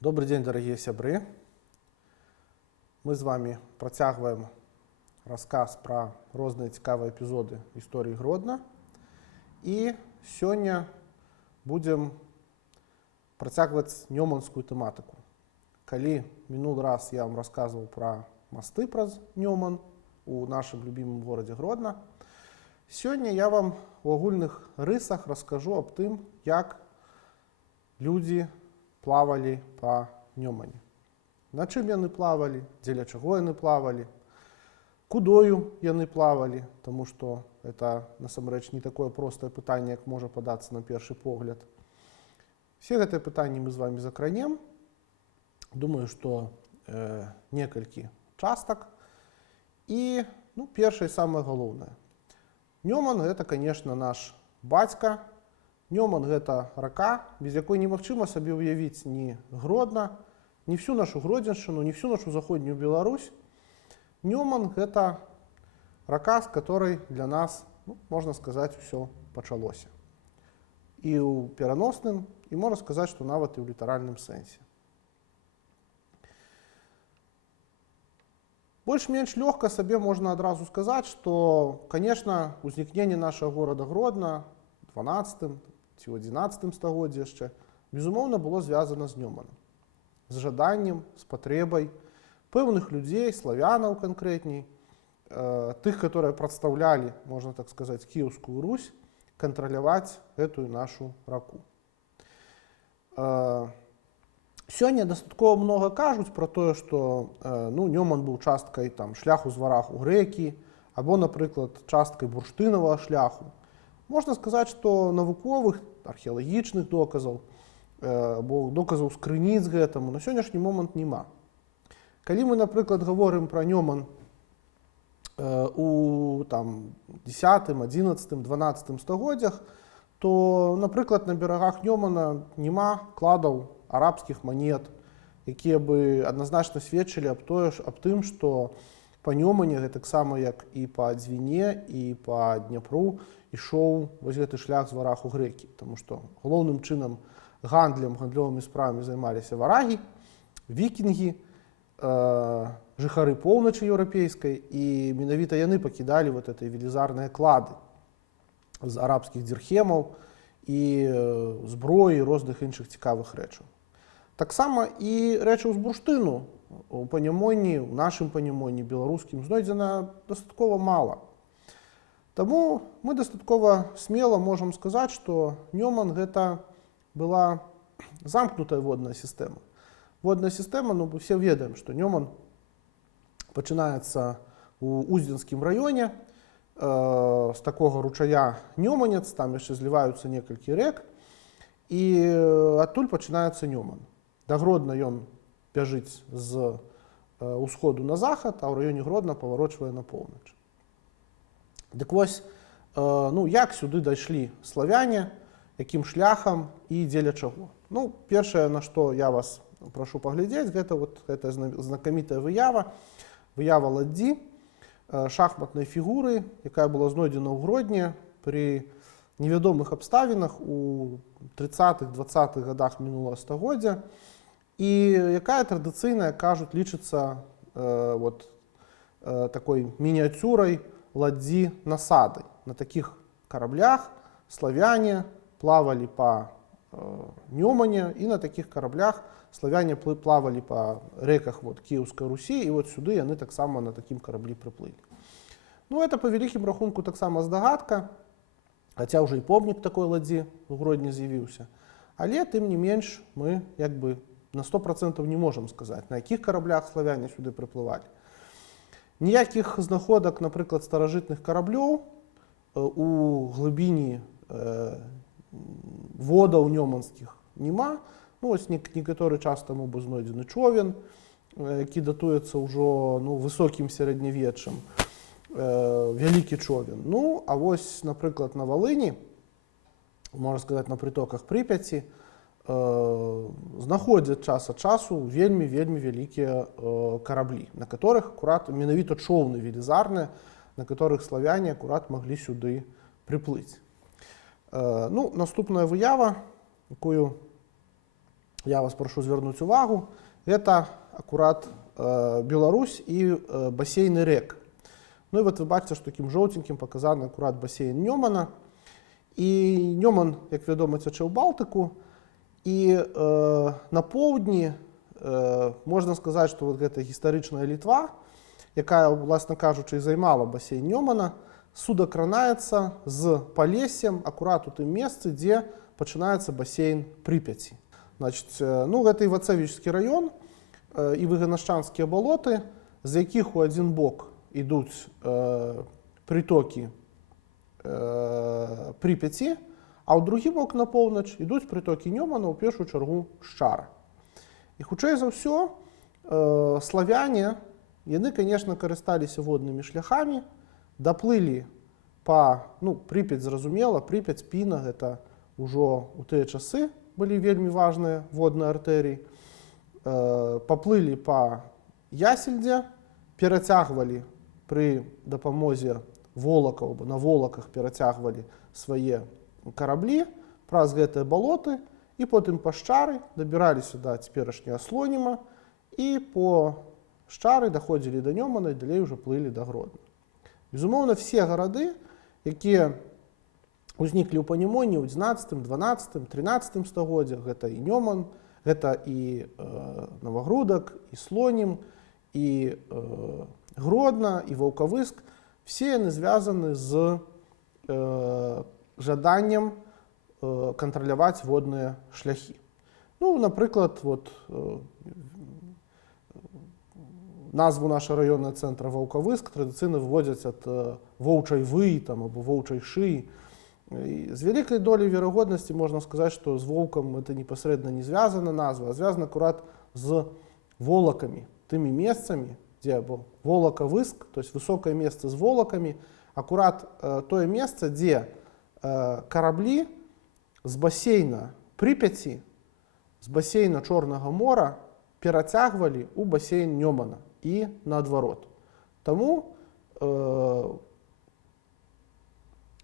Добрый день, дорогие сябры. Мы з вами працягваем рассказ пра розныя цікавыя эпізоды гісторыі Гродна. І сёння будзем працягваць нёманскую тэматыку. Калі мінулы раз я вам расказваў пра масты праз Нёман у нашым любімым горадзе Гродна, сёння я вам у агульных рысах раскажу аб тым, як людзі плавалі па Нёмане. На чым яны плавалі, дзеля чаго яны плавалі, кудою яны плавалі, таму што это насамрэч не такое простае пытанне, як можа падацца на першы погляд. Все гэтыя пытанні мы з вами закранем. Думаю, што некалькі частак. І першае і самае галоўнае. Нёман гэта, конечно, наш бацька. Нёман гэта рака, без якой немагчыма сабе ўявіць ні Гродна, ні всю нашу Гродзеншчыну, ні всю нашу заходнюю Беларусь. Нёман гэта рака, з которой для нас, можна сказаць, усё пачалося. І ў пераносным, і можна сказаць, што нават і ў літаральным сэнсе. Больш-менш лёгка сабе можна адразу сказаць, што, конечно, узнікненне нашага горада Гродна 12 ці ў 11 стагоддзі яшчэ, безумоўна, было звязана з Нёманам. З жаданнем, з патрэбай пэўных людзей, славянаў канкрэтней, тых, которые прадстаўлялі, можна так сказаць, Кіеўскую Русь, кантраляваць гэтую нашу раку. Сёння дастаткова многа кажуць пра тое, што Нёман быў часткай шляху з варагу грэкі, або, напрыклад, часткай бурштынавага шляху. Можна сказаць, што навуковых, археалагічных доказаў, або доказаў з крыніц гэтаму на сённяшні момант няма. Калі мы, напрыклад, гаворым пра Нёман у 10, 11, 12 стагоддзях, то, напрыклад, на берагах Нёмана няма кладаў арабскіх манет, якія бы адназначна сведчылі аб тым, што па Нёмане, гэтаксама як і па Дзвіне, і па Дняпру, ішоў вось гэты шлях з варагу грэкі. Таму што галоўным чынам гандлёвымі справамі займаліся варагі, вікінгі, жыхары поўначы еўрапейскай, і менавіта яны пакідалі вот этой велізарныя клады з арабскіх дзірхемаў і зброі, розных іншых цікавых рэчаў. Таксама і рэчаў з бурштыну у Панямоні, у нашым Панямоні, беларускім, знойдзена дастаткова мала. Таму мы дастаткова смела можам сказаць, што Нёман гэта была замкнутая водная сістэма. Водная сістэма, мы все ведаем, што Нёман пачынаецца ў Уздзенскім раёне, з такога ручая Нёманец, там яшчэ зліваюцца некалькі рэк, і адтуль пачынаецца Нёман. Да Гродна ён бяжыць з усходу на захад, а ў раёне Гродна паварочвае на поўнач. Дык вось, як сюды дайшлі славяне, якім шляхам і дзеля чаго. Першае, на што я вас прашу паглядзець, гэта знакамітая выява ладдзі, шахматнай фігуры, якая была знойдзена ў Гродні пры невядомых абставінах у 30-20-х гадах мінулага стагоддзя, і якая традыцыйна, кажуць, лічыцца такой мініяцюрай ладдзі насады. На такіх караблях славяне плавалі па Нёмане, і на такіх караблях славяне плавалі па рэках Кіеўскай Русі, і сюды яны таксама на такім караблі прыплылі. Это па вялікім рахунку таксама здагадка, хаця ўжо і помнік такой ладдзі ў Гродні з'явіўся. Але, тым не менш, мы на 100% не можам сказаць, на якіх караблях славяне сюды прыплывалі. Ніякіх знаходак, напрыклад, старажытных караблёў у глыбіні водаў нёманскіх няма. Некаторы час таму быў знойдзены човен, які датуецца ўжо высокім сярэднявеччам, вялікі човен. А вось, напрыклад, на Валыні, можна сказаць, на прытоках Прыпяці, знаходзяць час ад часу вельмі вялікія караблі, на которых акурат менавіта чоўны велізарныя, на которых славяне акурат маглі сюды прыплыць. Наступная выява, якую я вас прошу звернуць увагу, это акурат Беларусь і бассейны рэк. Ну і вот вы бачыце, што такім жоўценькім паказаны акурат бассейн Нёмана. І Нёман, як вядома, цячэ ў Балтыку. І на поўдні можна сказаць, што вот гэта гістарычная Літва, якая, власна кажучы, і займала бассейн Нёмана, судакранаецца з Палессем акурат у тым месцы, дзе пачынаецца бассейн Припяці. Значыць, ну, гэта Івацевічскі раён і Выганашчанскія балоты, з якіх у адзін бок ідуць прытокі Припяці, а ў другі бок на поўнач ідуць прытокі Нёмана, ў першую чаргу Шчара. І хутчэй за ўсё славяне, яны, конечно, карысталіся воднымі шляхамі, даплылі па, ну, Припяць, зразумела, Припяць, Піна, гэта ўжо ў тыя часы былі вельмі важныя водныя артэрыі, паплылі па Ясельдзе, перацягвалі пры дапамозе волакаў, на волаках перацягвалі свае караблі праз гэтыя балоты, і потым па Шчары дабіраліся да цяперашняга Слоніма, і по Шчары даходзілі да Нёмана, і далей ўжо плылі да Гродна. Безумоўна, все гарады, якія узніклі ў Панімоні ў 11, 12, 13 стагоддзях, гэта і Нёман, гэта і Новагрудак, і Слонім, і Гродна, і Ваўкавыск, все яны звязаны з жаданнем кантраляваць водныя шляхі. Ну, напрыклад, вот, назву нашага раённага цэнтра Ваўкавыск традыцыйна выводзяць ад воўчай выі там, або воўчай шыі. І з вялікай долей верагоднасці можна сказаць, што з воўкам это непасрэдна не звязана назва, а звязана акурат з волакамі, тымі месцамі, дзе был Волакавыск, то есть высокае месца з волакамі, акурат тое месца, дзе караблі з бассейна Припяці, з бассейна Чорнага мора перацягвалі ў бассейн Нёмана і наадварот. Таму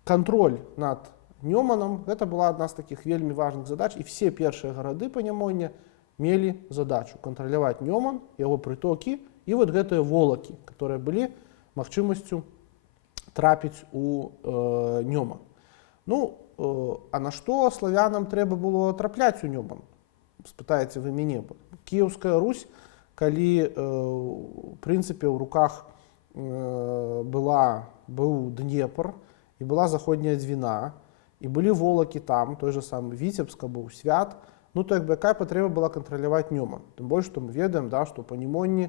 кантроль над Нёманам гэта была адна з такіх вельмі важных задач, і все першыя гарады Панімоння мелі задачу кантраляваць Нёман, яго прытокі і вот гэтыя волакі, которые былі магчымасцю трапіць у Нёман. Ну, а на што славянам трэба было трапляць у Нёман? Спытаеце вы мяне. Кіеўская Русь, калі, в прынцыпе, ў руках быў Днепр, і была заходняя Двіна, і былі волакі там, той же самы Віцебска быў Свят, ну, то як бы якая патрэба была кантраляваць Нёман. Тым больш, што мы ведаем, да, што ў Панімонні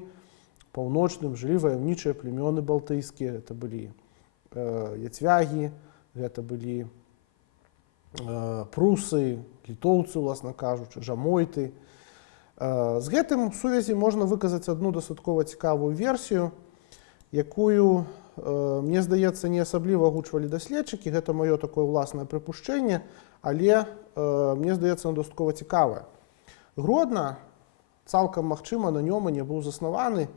паўночным жылі ваяўнічыя племёны балтыйскія, это былі яцвягі, гэта былі прусы, літоўцы, уласна кажучы, жамойты. З гэтым сувязі можна выказаць адну дастаткова цікавую версію, якую, мне здаецца, не асабліва агучвалі даследчыкі, гэта маё такое ўласнае прыпушчэнне, але мне здаецца, оно дастаткова цікавае. Гродна, цалкам магчыма, на Нёмане быў заснаваны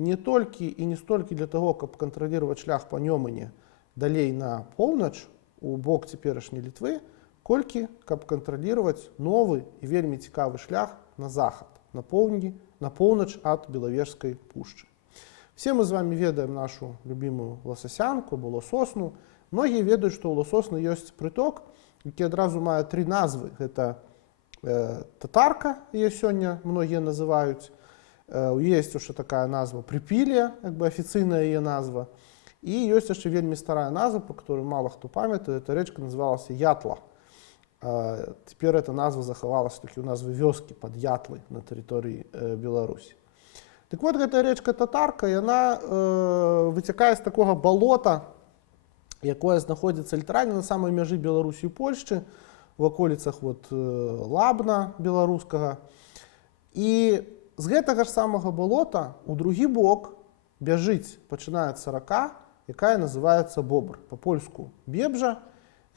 не толькі і не столькі для таго, каб кантраляваць шлях па Нёмане далей на поўнач, у бок цяперашняй Літвы, колькі каб кантраляваць новы і вельмі цікавы шлях на захад, на поўнач ад Белавежскай пушчы. Все мы з вами ведаем нашу любимую Лососянку, або Лососну. Многія ведаюць, што ў Лососны ёсць прыток, які адразу мае тры назвы. Гэта Татарка, яе сёння многія называюць. Ёсць яшчэ такая назва Припілля, як бы афіцыйная яе назва. І ёсць яшчэ вельмі старая назва, па которой мала хто памятае. Эта рэчка называлася Ятла. Цяпер эта назва захавалася такі ў назвы вёскі пад Ятлай на тэрыторыі Беларусі. Так вот, гэтая рэчка Татарка, яна выцякае з такога балота, якое знаходзіцца літаральна на самай мяжы Беларусі і Польшчы, у аколіцах Лабна беларускага. І з гэтага ж самага балота у другі бок бяжыць, пачынаецца рака, якая называецца Бобр, па-польску Бебжа.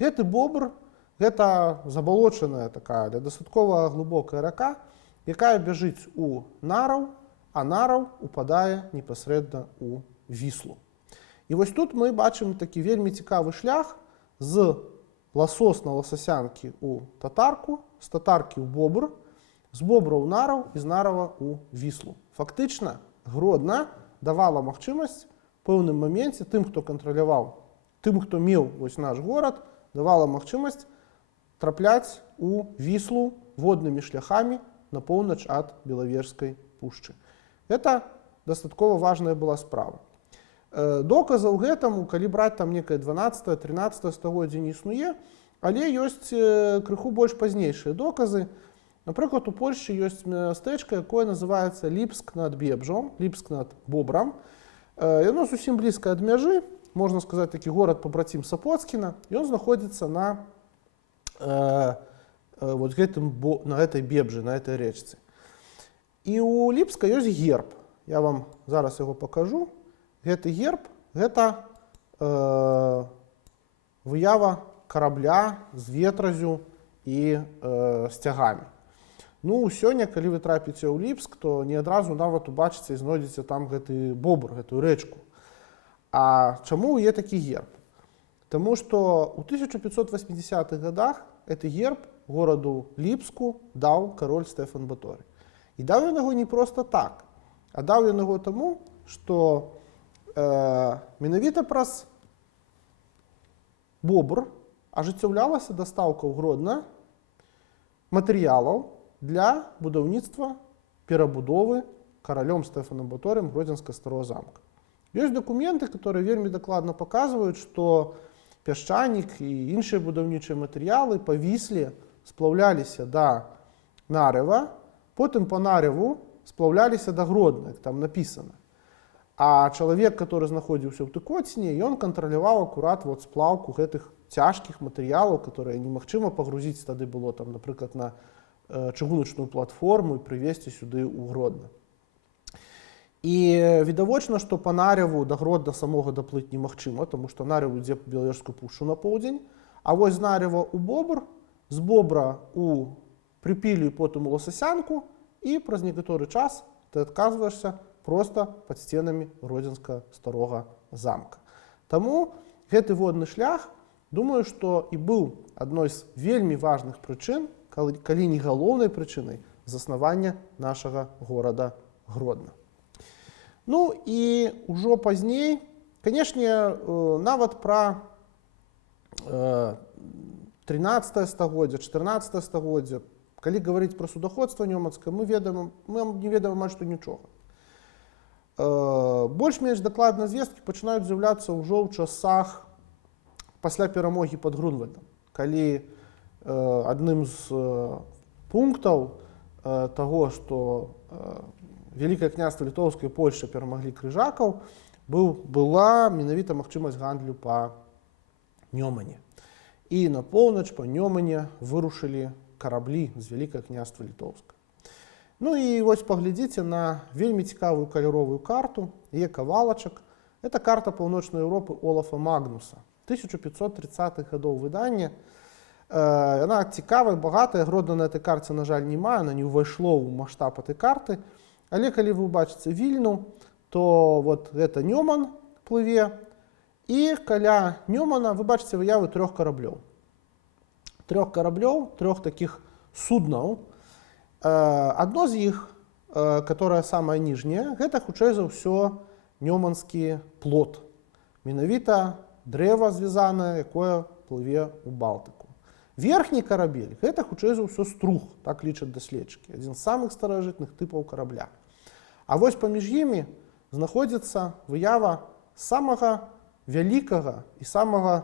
Гэты Бобр, гэта забалочаная такая, дастаткова глыбокая рака, якая бяжыць у Нараў, а Нараў упадае непасрэдна ў Віслу. І вось тут мы бачым такі вельмі цікавы шлях з Ласосна-Ласасянкі ў Татарку, з Татаркі ў Бобр, з Бобра ў Нараў і з Нарава ў Віслу. Фактычна, Гродна давала магчымасць у пэўным моменце тым, хто кантраляваў, тым, хто меў вось наш горад, давала магчымасць трапляць у Віслу воднымі шляхамі на поўнач ад Белавежскай пушчы. Гэта дастаткова важная была справа. Доказаў гэтаму, калі браць там некае 12-13 стагоддзе, не існуе, але ёсць крыху больш пазнейшыя доказы. Напрыклад, у Польшчы ёсць мястэчка, якое называецца Ліпск над Бебжом, Ліпск над Бобрам. Яно зусім блізка ад мяжы, можна сказаць, такі горад пабрацім Сапоцкіна. Ён знаходзіцца на гэтай Бебжы, на гэтай рэчцы. І ў Ліпска ёсць герб. Я вам зараз яго пакажу. Гэты герб – гэта выява карабля з ветразю і сцягамі. Ну, сёння, калі вы трапіце ў Ліпск, то не адразу нават убачыце і знойдзеце там гэты бобр, гэтую рэчку. А чаму є такі герб? Таму што ў 1580-х гадах гэты герб гораду Ліпску даў кароль Стэфан Баторый. І даў ён яго не проста так, а даў ён яго таму, што менавіта праз бобр ажыццяўлялася дастаўка ў Гродна матэрыялаў для будаўніцтва перабудовы каралём Стэфанам Баторым Гродзенскага старого замка. Ёсць дакументы, которые вельмі дакладна паказваюць, што пясчанік і іншыя будаўнічыя матэрыялы па Вісле сплаўляліся да Нарэва, потым па Нарэву сплаўляліся да Гродна, як там напісана. А чалавек, который знаходзіўся ў Тыкоціне, ён кантраляваў акурат сплаўку гэтых цяжкіх матэрыялаў, которые немагчыма пагрузіць тады было, там, напрыклад, на чыгуначную платформу і прывезці сюды ў Гродна. І відавочна, што па Нарэву да Гродна самога даплыць немагчыма, таму што Нарэў ідзе па Белавежскую пушчу на поўдзень, а вось з Нарэва ў Бобр, з Бобра ў Прыпіллю і потым у Лосасянку, і праз некаторы час ты адказваешся проста пад сценамі Гродзенскага старога замка. Таму гэты водны шлях, думаю, што і быў адной з вельмі важных прычын, калі не галоўнай прычынай заснавання нашага горада Гродна. Ну і ўжо пазней, канешне, нават пра 13 стагоддзя, 14 стагоддзя, калі гаварыць пра судаходства нёманскае, мы не ведаем амаль што нічога. Больш-менш дакладныя звесткі пачынаюць з'яўляцца ўжо ў часах пасля перамогі пад Грунвальдам, калі адным з пунктаў таго, што Вялікае княства Літоўскае і Польшча перамаглі крыжакаў, была менавіта магчымасць гандлю па Нёмане. І на поўнач па Нёмане вырушылі караблі з Вялікае княства Літоўскае. Ну і вось паглядзіце на вельмі цікавую каляровую карту, яе кавалачак. Это карта Паўночнай Еўропы Олафа Магнуса, 1530-х гадоў выдання. Яна цікавая, багатая, Гродна на этой карце, на жаль, няма, она не ўвайшло ў маштаб этой карты. Але калі вы убачыце Вільну, то вот гэта Нёман плыве, і каля Нёмана вы бачыце выявы трох караблёў. Трох такіх суднаў. Адно з іх, которое самае ніжняе, гэта хутчэй за ўсё нёманскі плот. Менавіта дрэва звязанае, якое плыве ў Балтыку. Верхні карабель гэта хутчэй за ўсё струг, так лічаць даследчыкі, адзін з самых старажытных тыпаў карабля. А вось паміж імі знаходзіцца выява самага вялікага і самага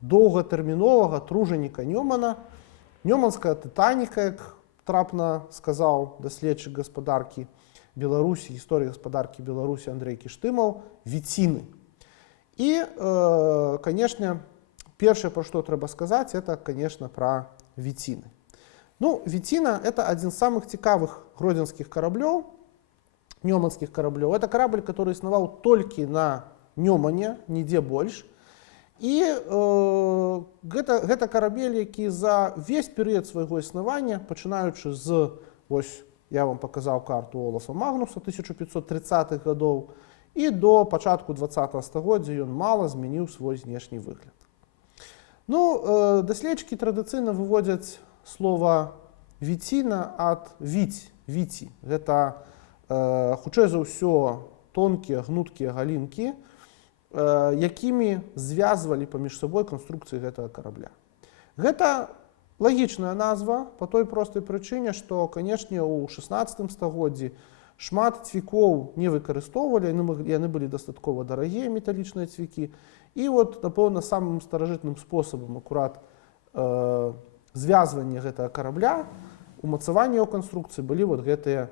доўгатэрміновага тружаніка Нёмана, Нёманская тытаніка, як трапна сказаў даследчык гаспадаркі Беларусі, гісторыі гаспадаркі Беларусі Андрэй Кіштымаў, Віціны. І, канешне, першае, пра што трэба сказаць, это, канешне, пра Віціны. Ну, Віціна – это адзін з самых цікавых гродзенскіх караблёў, нёманскіх караблёў. Это карабль, который існаваў толькі на Нёмане, нідзе больш. І гэта карабель, які за весь перыяд свайго існавання, пачынаючы з, вось я вам паказаў карту Олафа Магнуса 1530-х гадоў, і до пачатку 20-го стагоддзя ён мала змяніў свой знешні выгляд. Ну, даследчыкі традыцыйна выводзяць слова віціна ад віці. Гэта хутчэй за ўсё тонкія гнуткія галінкі, якімі звязвалі паміж сабой канструкцыі гэтага карабля. Гэта лагічная назва па той простай прычыне, што, канешне, у 16 стагоддзі шмат цвікоў не выкарыстоўвалі, яны былі дастаткова дарагія, металічныя цвікі. І от, напэўна, самым старажытным спосабам акурат звязвання гэтага карабля, умацавання ў канструкцыі былі вот гэтыя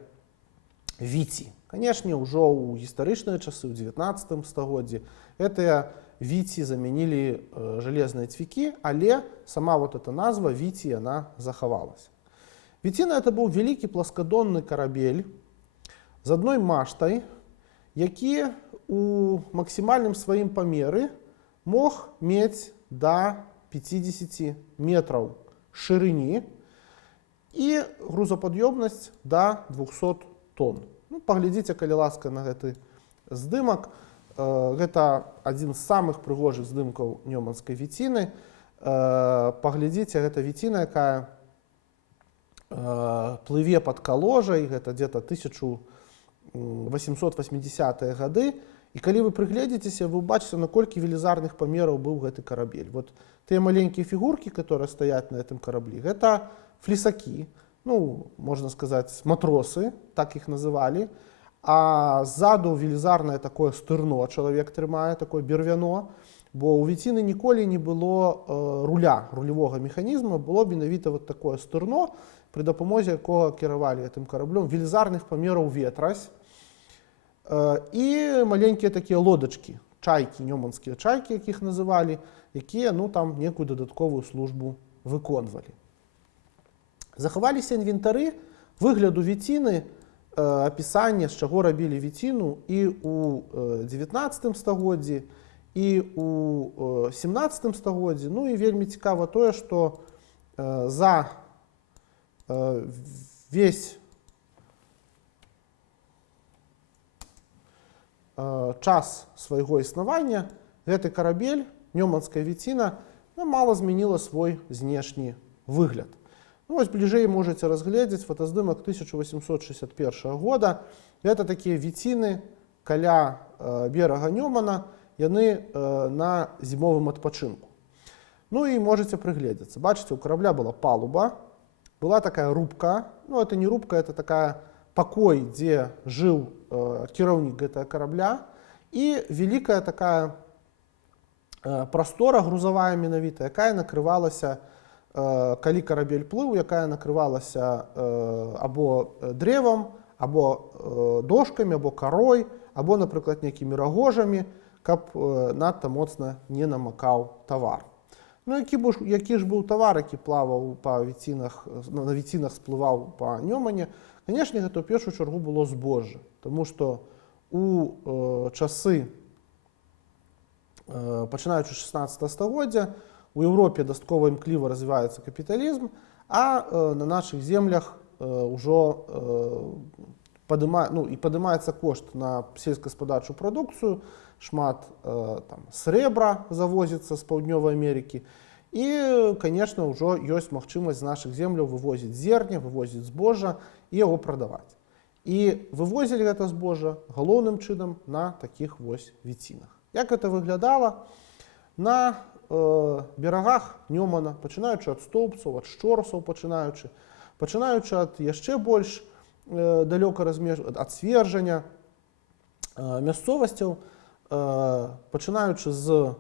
віці. Канешне, ўжо ў гістарычныя часы, ў 19 стагоддзі, гэтыя віці замянілі жалезныя цвікі, але сама вот эта назва віці, яна захавалася. Віціна — это быў вялікі пласкадонны карабель з адной мачтай, які у максімальным сваім памеры мог мець да 50 метраў шырыні і грузапад'ёмнасць да 200 тонн. Паглядзіце, калі ласка, на гэты здымак. Гэта адзін з самых прыгожых здымкаў нёманскай віціны. Паглядзіце, гэта віціна, якая плыве пад каложай, гэта дзе-то 1880-е гады. І калі вы прыгледзіцеся, вы ўбачыце, наколькі велізарных памераў быў гэты карабель. Вот тыя маленькія фігуркі, которые стаяць на гэтым караблі, гэта флісакі, можна сказаць, матросы, так іх называлі. А ззаду велізарнае такое стырно чалавек трымае, такое бервяно, бо ў віціны ніколі не было рулявога механізма, было менавіта вот такое стырно, пры дапамозе якога кіравалі гэтым караблём, велізарных памераў ветразь і маленькія такія лодачкі, чайкі, нёманскія чайкі, якіх называлі, якія там некую дадатковую службу выконвалі. Захаваліся інвентары выгляду віціны, апісанне, з чаго рабілі віціну і ў 19 стагоддзі, і ў 17 стагоддзі. І вельмі цікава тое, што за весь час свайго існавання гэты карабель, нёманская віціна, мала змяніла свой знешні выгляд. Вось бліжэй можаце разгледзець фотаздымак 1861 года. Гэта такія віціны каля берага Нёмана, яны на зімовым адпачынку. І можаце прыгледзецца. Бачыце, у карабля была палуба, была такая рубка. Это не рубка, это такая пакой, дзе жыў кіраўнік гэтага карабля. І вялікая такая прастора грузавая менавіта, якая накрывалася, калі карабель плыў, якая накрывалася або дрэвам, або дошкамі, або карой, або, напрыклад, нейкімі рагожамі, каб надта моцна не намакаў тавар. Які ж быў тавар, які плаваў па віцінах, на віцінах сплываў па Нёмане? Канешне, гэта ў першую чаргу было збожжа, таму што у часы, пачынаючы 16 стагоддзя, у Еўропе дастаткова імкліва развіваецца капіталізм, а на нашых землях ўжо падымаецца кошт на сельскагаспадарчую прадукцыю, шмат срэбра завозіцца з Паўднёвай Амерыкі. І, канешне, ўжо ёсць магчымасць з нашых земляў вывозіць зерне, вывозіць збожжа і яго прадаваць. І вывозілі гэта збожжа галоўным чынам на такіх вось віцінах. Як гэта выглядала? На берагах Нёмана, пачынаючы ад стоўбцаў, ад шчорсаў пачынаючы ад яшчэ больш далёка ад свержання мясцовасцяў, пачынаючы з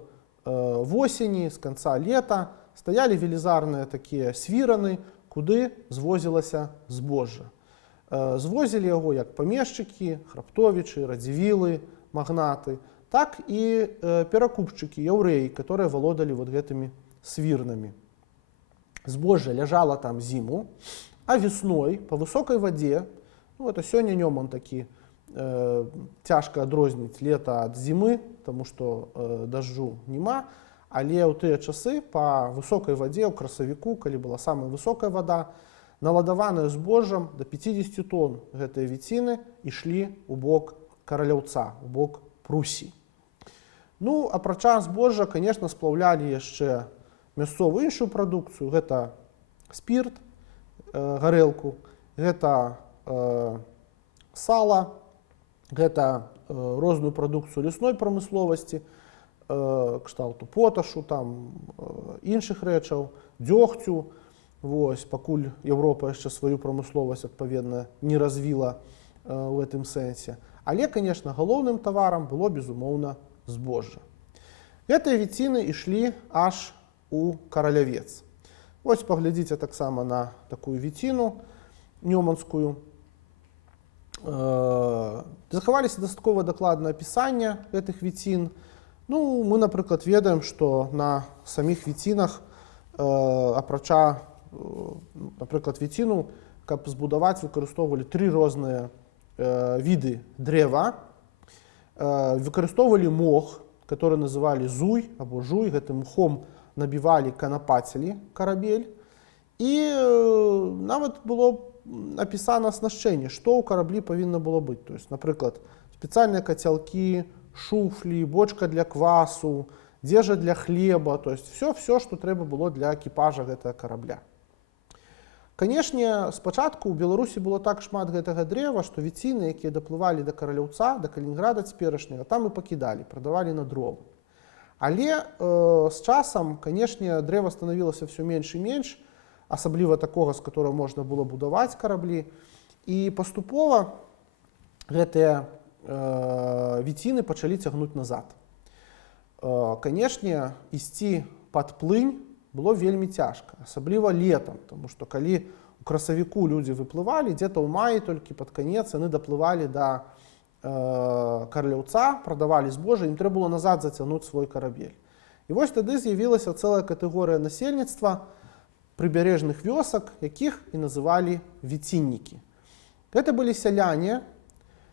восені, з канца лета, стаялі велізарныя такія свіраны, куды звозілася збожжа. Звозілі яго як памешчыкі, храптовічы, радзівілы, магнаты, так і перакупшчыкі, яўрэі, которые валодалі вот гэтымі свірнамі. Збожжа ляжала там зіму, а весной па высокай вадзе, это сёння Нёман такі, цяжка адрозніць лета ад зімы, таму што дажджу няма, але ў тыя часы па высокай вадзе, ў красавіку, калі была самая высокая вада, наладаваная збожжам да 50 тонн гэтыя віціны ішлі ў бок Караляўца, у бок Прусіі. Апрача збожжа, канешне, сплаўлялі яшчэ мясцовую іншую прадукцыю. Гэта спірт, гарэлку, гэта сала, гэта розную прадукцыю лясной прамысловасці, кшталту поташу, там, іншых рэчаў, дзёгцю. Вось, пакуль Еўропа яшчэ сваю прамысловасць адпаведна не развіла ў гэтым сэнсе. Але, канешне, галоўным таварам было, безумоўна, збожжа. Гэтыя віціны ішлі аж у Каралявец. Вось паглядзіце таксама на такую віціну нёманскую. Захаваліся дастаткова дакладнае апісанне гэтых віцін. Ну, мы, напрыклад, ведаем, што на саміх віцінах, апрача, напрыклад, віціну, каб збудаваць, выкарыстоўвалі 3 розныя віды дрэва. Выкарыстоўвалі мох, который называлі зуй або жуй, гэтым мхом набівалі, канапацілі карабель. І нават было апісана аснашчэнне, што ў караблі павінна было быць. То есть, напрыклад, спецыяльныя кацялкі, шуфлі, бочка для квасу, дзежа для хлеба, то есть все, што трэба было для экіпажа гэтага карабля. Канешне, спачатку ў Беларусі было так шмат гэтага дрэва, што віціны, якія даплывалі да Каралеўца, да Калінінграда цяперашняга, там і пакідалі, прадавалі на дровы. Але з часам, канешне, дрэва станавілася ўсё менш і менш, асабліва такога, з которого можна было будаваць караблі. І паступова гэтыя віціны пачалі цягнуць назад. Канешне, ісці пад плынь было вельмі цяжка, асабліва летам, тому што калі у красавіку людзі выплывалі, дзе-то ў маі толькі пад канец яны даплывалі да Каралеўца, прадавалі збожжа, ім трэба было назад зацягнуць свой карабель. І вось тады з'явілася цэлая катэгорыя насельніцтва прыбярэжных вёсак, якіх і называлі віціннікі. Гэта былі сяляне,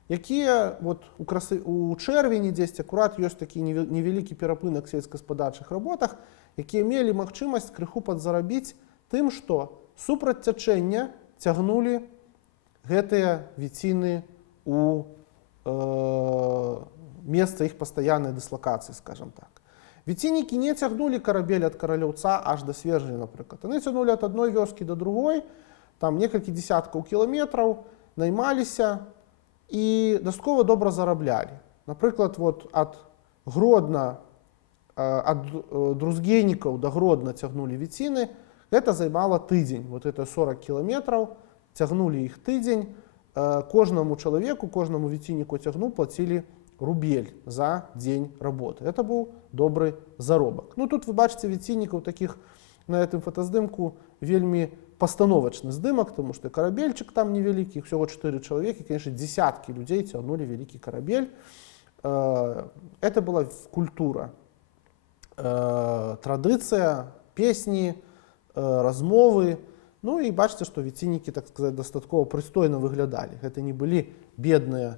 якія у чэрвені дзесьці акурат ёсць такі невялікі перапынак в сельскагаспадарчых работах, якія мелі магчымасць крыху падзарабіць тым, што супраць цячэння цягнулі гэтыя віціны у месца іх пастаяннай дыслакацыі, скажам так. Віціннікі не цягнулі карабель ад Каралеўца аж да Свежжані, напрыклад. Яны цягнулі ад адной вёскі да другой, там некалькі дзесяткаў кіламетраў, наймаліся і дастаткова добра зараблялі. Напрыклад, ад Гродна, ад Друзгейнікаў да Гродна цягнулі віціны, гэта займала тыдзень. Это 40 кіламетраў, цягнулі іх тыдзень, кожнаму чалавеку, кожнаму віцінніку цягну плацілі рубель за дзень работы. Это быў добры заробак. Ну, тут вы бачыце віціннікаў такіх на гэтым фотаздымку вельмі пастановачны здымак, тому што карабельчык там невялікі, всего 4 чалавекі, конечно, десяткі людзей цягнулі вялікі карабель. Это была культура, традыцыя, песні, размовы. Ну і бачыце, што віціннікі, так сказаць, дастаткова прыстойна выглядалі. Гэта не былі бедныя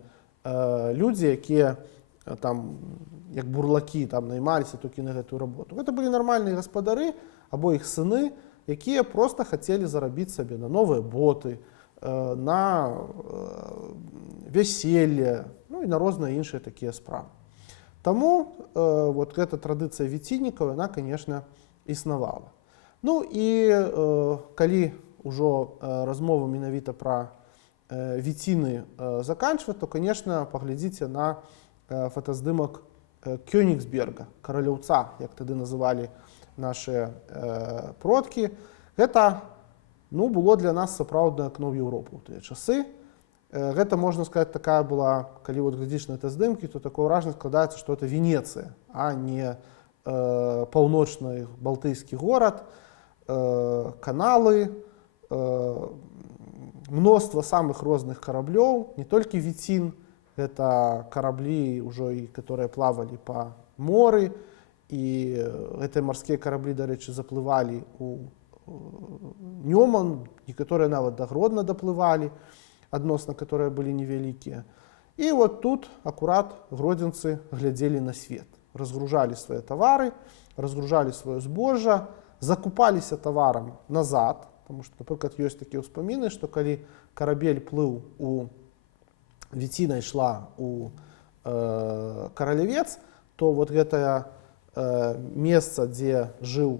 людзі, якія там, як бурлакі, там наймаліся толькі на гэтую работу. Гэта былі нармальныя гаспадары або іх сыны, якія проста хацелі зарабіць сабе на новыя боты, на вяселле, ну і на розныя іншыя такія справы. Таму гэта традыцыя віціннікаў, яна, канешне, існавала. Ну і калі ўжо размова менавіта пра віціны заканчваць, то, канешне, паглядзіце на фотаздымак Кёнігсберга, Каралеўца, як тады называлі нашыя продкі. Гэта было для нас сапраўднае акно ў Еўропу ў тыя часы. Гэта, можна сказаць, такая была, калі глядзіш на гэтыя здымкі, то такое ўражанне складаецца, што это Венецыя, а не паўночны балтыйскі горад, каналы, мноства самых розных караблёў, не толькі віцін, гэта караблі ўжо, которые плавалі па моры, і гэтыя марскія караблі, дарэчы, заплывалі у Нёман, некаторыя нават да Гродна даплывалі, адносна которые былі невялікія. І тут акурат гродзенцы глядзелі на свет, разгружалі свае тавары, разгружалі сваё збожжа, закупаліся таварам назад, потому что, напрыклад, ёсць такія ўспаміны, што калі карабель плыў віціна ішла у Каралявец, то гэтае месца, дзе жыў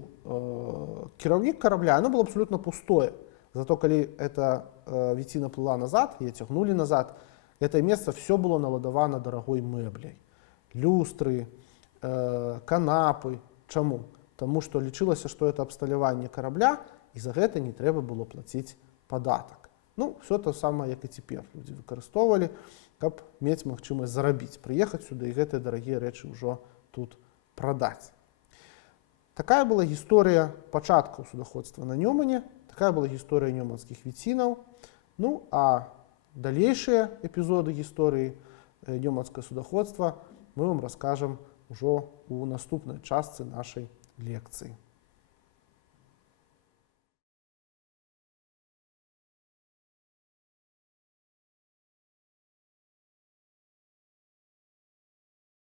кіраўнік карабля, оно было абсолютно пустое. Зато калі эта віціна плыла назад, яе цягнулі назад, гэтае месца все было наладавана дарагой мэбляй. Люстры, канапы. Чаму? Таму што лічылася, што это абсталяванне карабля, і за гэта не трэба было плаціць падатак. Ну, все то самае, як і цяпер людзі выкарыстоўвалі, каб мець магчымасць зарабіць, прыехаць сюды і гэтыя дарагія рэчы ўжо тут прадаць. Такая была гісторыя пачаткаў судаходства на Нёмане, такая была гісторыя нёманскіх віцінаў. Ну, а далейшыя эпізоды гісторыі нёманскага судаходства мы вам раскажам ужо ў наступнай частцы нашай лекцыі.